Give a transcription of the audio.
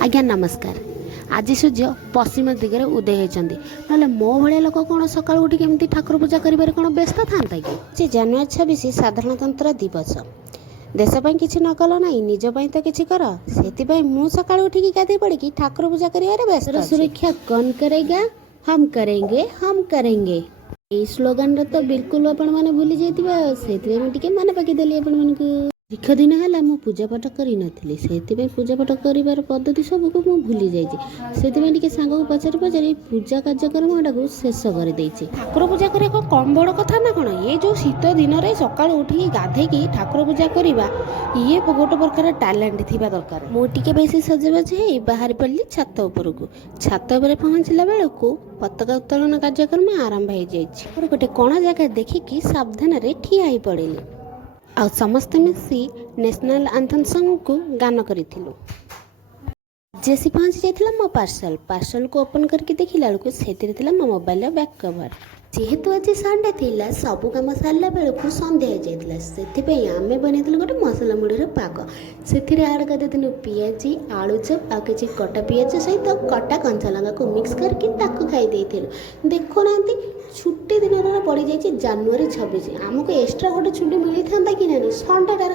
आज्ञा नमस्कार। आज सूर्य पश्चिम दिगरे उदय होती ना मो भाया लोक कौन सका उठी केमती ठाकुर पूजा कर कौन व्यस्त था कि जानुआरी 26 साधारणतंत्र दिवस देशपाई किसी न कल ना निजपाई तो किसी कर से मु सका उठिकी गाधे पड़ी ठाकुर पूजा कर व्यस्त। सुरक्षा कौन करेगा, हम करेंगे, हम करेंगे। यही स्लोगान तो बिल्कुल आपण मैंने भूली जाइए से मन पकईदेली आपण दीर्घ दिन है मु पूजा पाठ करी नथिली से पूजा पाठ कर पद्धति सबको मु भूली जाइए सांग को पचारि पचारि पूजा कार्यक्रम को शेष कर ठाकुर पूजा करने को कम बड़ कथा ना कौन ये जो शीत दिन में सका उठी गाधेकी ठाकुर पूजा करवा ये गोटे प्रकार टैलेंट थी दरकार। मुझे बेसी सजबाज है बाहर पड़ी छात उपरकू छात उपर पहुँचला बेलू पताका उत्तोलन कार्यक्रम आरंभ हो जाए गोटे कणा जगह देखिकी सावधान ठिया ही पड़े आ समस्ते मिसी नेशनल एंथम सॉन्ग को गान करूँ। जेसी पहुँची जाइए मो पार्सल को ओपन करके देखला बेलू से मो मोबाइल बैक कवर जेहेतु आज संडे थिला सबू कम सारा बेलू सन्ध्या हो जाता से आम बनई गोटे मसला मुढ़ीर पाग से आड़ कर पियाजी आलुचप आ कि कटा पिज सहित कटा कंचा लंका को मिक्स करके खाई देखुना छुट्टी दिन पड़ जाए जानुआरी 26 आमको एक्सट्रा गोटे छुट्टी मिली था कि नहीं संडेटार